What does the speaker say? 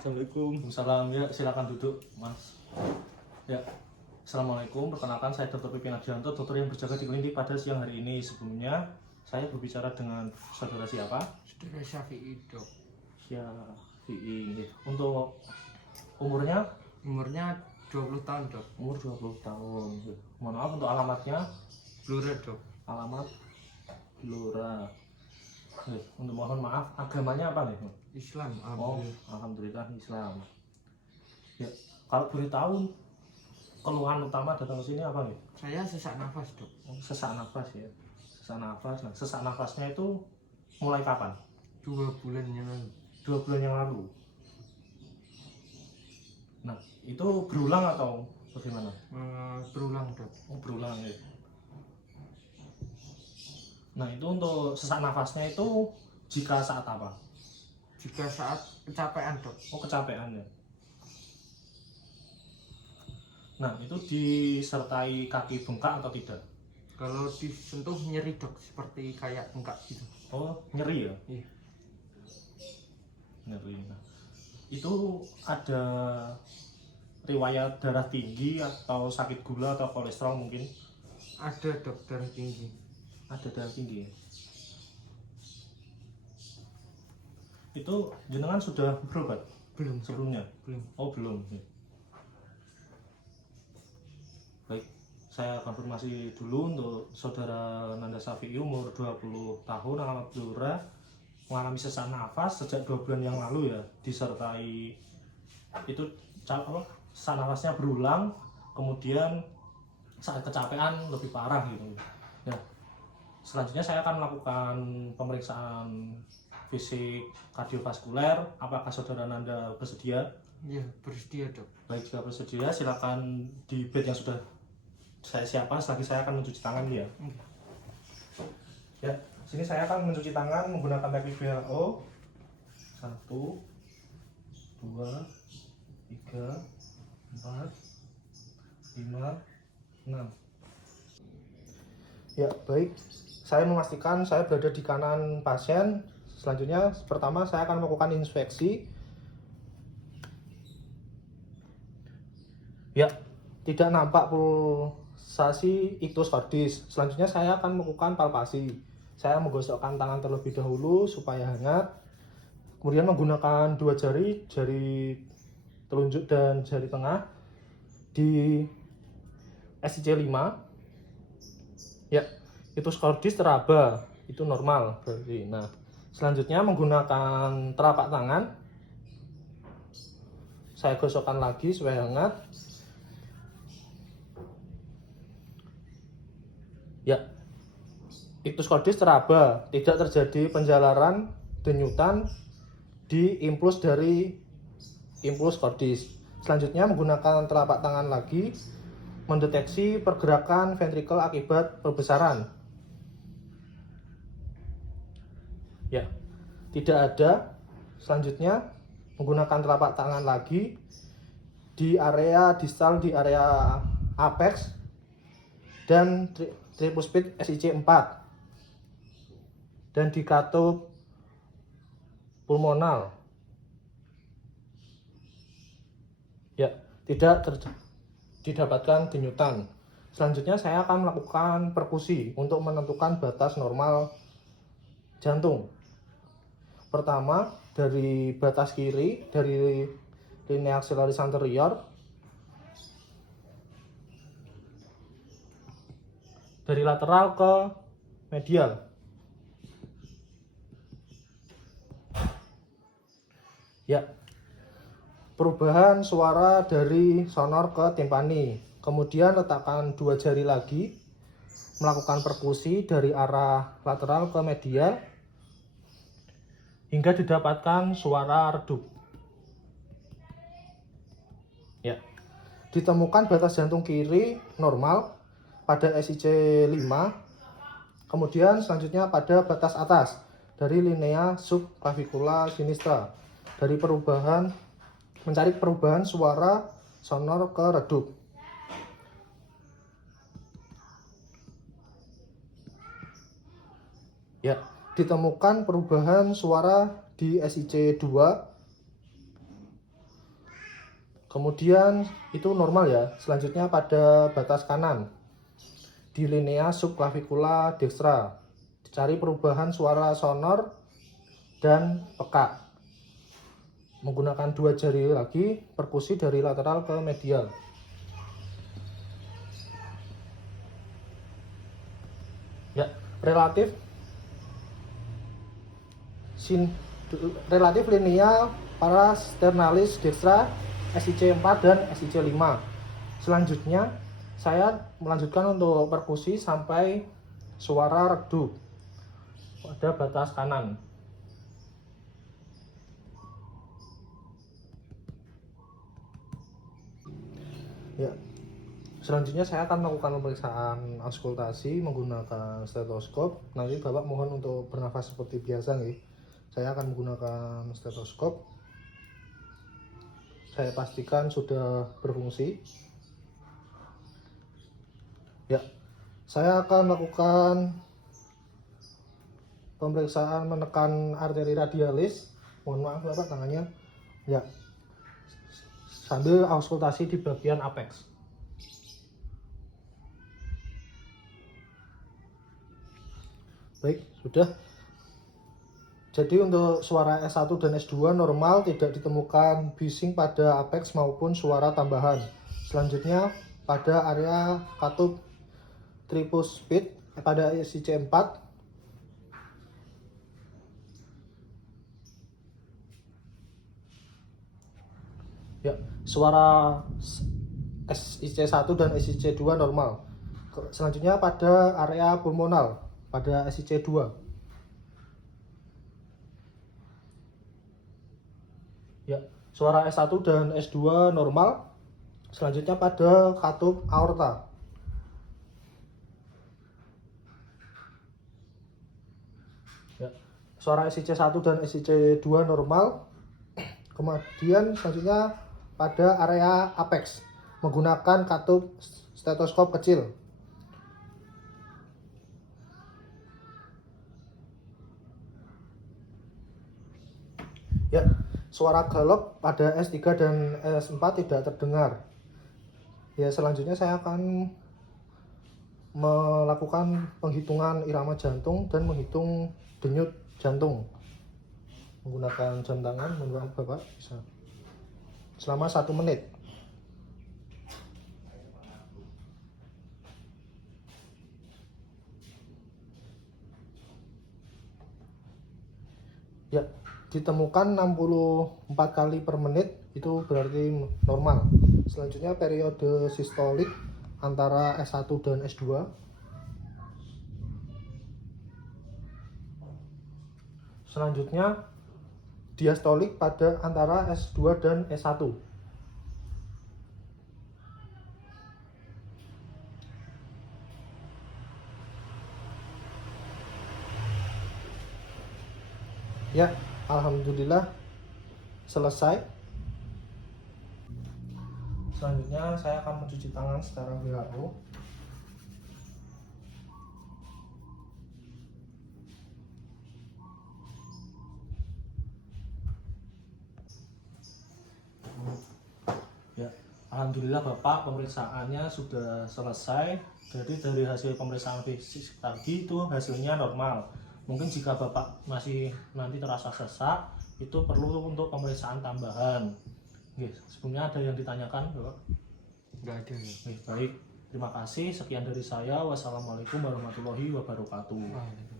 Assalamualaikum. Salam ya, silakan duduk, Mas. Ya, assalamualaikum. Perkenalkan saya Dr. Pipin Adianto, dokter yang berjaga di klinik pada siang hari ini. Sebelumnya saya berbicara dengan saudara siapa? Saudara Syafi'i, Dok. Syafi'i. Untuk umurnya? Umurnya 20 tahun, Dok. Umur 20 tahun. Mohon maaf untuk alamatnya? Blora, Dok. Alamat Blora. Untuk mohon maaf, agamanya apa nih? Islam, Oh, alhamdulillah Islam. Ya, kalau boleh tahu keluhan utama datang ke sini apa nih? Saya sesak nafas, Dok. Oh, sesak nafas ya. Sesak nafas. Nah, sesak nafasnya itu mulai kapan? 2 bulan yang lalu. 2 bulan yang lalu. Nah, itu berulang atau bagaimana? Berulang, Dok. Oh, berulang ya. Nah, itu untuk sesak nafasnya itu jika saat apa? Jika saat kecapean, Dok. Oh, kecapean ya. Nah, itu disertai kaki bengkak atau tidak? Kalau disentuh nyeri, Dok, seperti kayak bengkak gitu. Oh, nyeri ya? Iya. Nyeri. Nah, itu ada riwayat darah tinggi atau sakit gula atau kolesterol mungkin? Ada, Dok, darah tinggi. Ada darah tinggi ya? Itu jenengan sudah berobat Belum, Dok. sebelumnya? Belum. Oh, belum. Ya. Baik, saya konfirmasi dulu untuk saudara Nanda Syafi'i, umur 20 tahun, alamat Blora, mengalami sesak nafas sejak 2 bulan yang lalu ya, disertai itu sesak nafasnya berulang, kemudian saat kecapean lebih parah gitu. Nah, selanjutnya saya akan melakukan pemeriksaan fisik kardiovaskuler. Apakah saudara Nanda bersedia? Iya, bersedia, Dok. Baik, jika bersedia silakan di bed yang sudah saya siapkan. Selagi saya akan mencuci tangan ya. Ya, sini saya akan mencuci tangan menggunakan teknik WHO. 1, 2, 3, 4, 5, 6. Ya, baik. Saya memastikan saya berada di kanan pasien. Selanjutnya, pertama saya akan melakukan inspeksi. Ya, tidak nampak pulsasi iktus cordis. Selanjutnya saya akan melakukan palpasi. Saya menggosokkan tangan terlebih dahulu supaya hangat. Kemudian menggunakan 2 jari, jari telunjuk dan jari tengah di SIC 5. Ya, iktus cordis teraba, itu normal berarti. Nah, selanjutnya menggunakan telapak tangan, saya gosokkan lagi supaya hangat. Ya, iktus cordis teraba, tidak terjadi penjalaran denyutan di impuls dari impuls cordis. Selanjutnya menggunakan telapak tangan lagi mendeteksi pergerakan ventrikel akibat perbesaran. Ya, tidak ada. Selanjutnya menggunakan telapak tangan lagi di area distal, di area apex dan tricuspid SIC 4 dan di katup pulmonal. Ya, tidak didapatkan denyutan. Selanjutnya saya akan melakukan perkusi untuk menentukan batas normal jantung. Pertama, dari batas kiri, dari linea axillaris anterior, dari lateral ke medial. Ya, perubahan suara dari sonor ke timpani. Kemudian letakkan 2 jari lagi, melakukan perkusi dari arah lateral ke medial hingga didapatkan suara redup. Ya, ditemukan batas jantung kiri normal pada SIC 5. Kemudian selanjutnya pada batas atas dari linea subclavicula sinistra, dari perubahan mencari perubahan suara sonor ke redup. Ya, ditemukan perubahan suara di SIC 2 Kemudian itu normal ya. Selanjutnya pada batas kanan di linea subclavicular dextra, cari perubahan suara sonor dan peka. Menggunakan 2 jari lagi, perkusi dari lateral ke medial. Ya, relatif linea parasternalis dextra SIC4 dan SIC5. Selanjutnya saya melanjutkan untuk perkusi sampai suara redup pada batas kanan. Ya. Selanjutnya saya akan melakukan pemeriksaan auskultasi menggunakan stetoskop. Nanti Bapak mohon untuk bernafas seperti biasa nih. Saya akan menggunakan stetoskop. Saya pastikan sudah berfungsi. Ya, saya akan melakukan pemeriksaan menekan arteri radialis. Mohon maaf Bapak tangannya. Ya, sambil auskultasi di bagian apex. Baik, sudah. Jadi untuk suara S1 dan S2 normal, tidak ditemukan bising pada apex maupun suara tambahan. Selanjutnya pada area katup tricuspid pada SIC4 ya, suara SIC1 dan SIC2 normal. Selanjutnya pada area pulmonal pada SIC2. Ya, suara S1 dan S2 normal. Selanjutnya pada katup aorta. Ya, suara SIC1 dan SIC2 normal. Kemudian selanjutnya pada area apex menggunakan katup stetoskop kecil. Ya, suara galop pada S3 dan S4 tidak terdengar. Ya, selanjutnya saya akan melakukan penghitungan irama jantung dan menghitung denyut jantung menggunakan jam tangan. Mohon Bapak bisa selama 1 menit. Ya, ditemukan 64 kali per menit, itu berarti normal. Selanjutnya periode sistolik antara S1 dan S2. Selanjutnya diastolik pada antara S2 dan S1. Ya, alhamdulillah selesai. Selanjutnya saya akan mencuci tangan secara WHO. Ya, alhamdulillah Bapak, pemeriksaannya sudah selesai. Jadi dari hasil pemeriksaan fisik tadi itu hasilnya normal. Mungkin jika Bapak masih nanti terasa sesak, itu perlu untuk pemeriksaan tambahan. Oke, sebelumnya ada yang ditanyakan Bapak? Nggak ada ya. Oke, baik. Terima kasih. Sekian dari saya. Wassalamualaikum warahmatullahi wabarakatuh. Waalaikumsalam.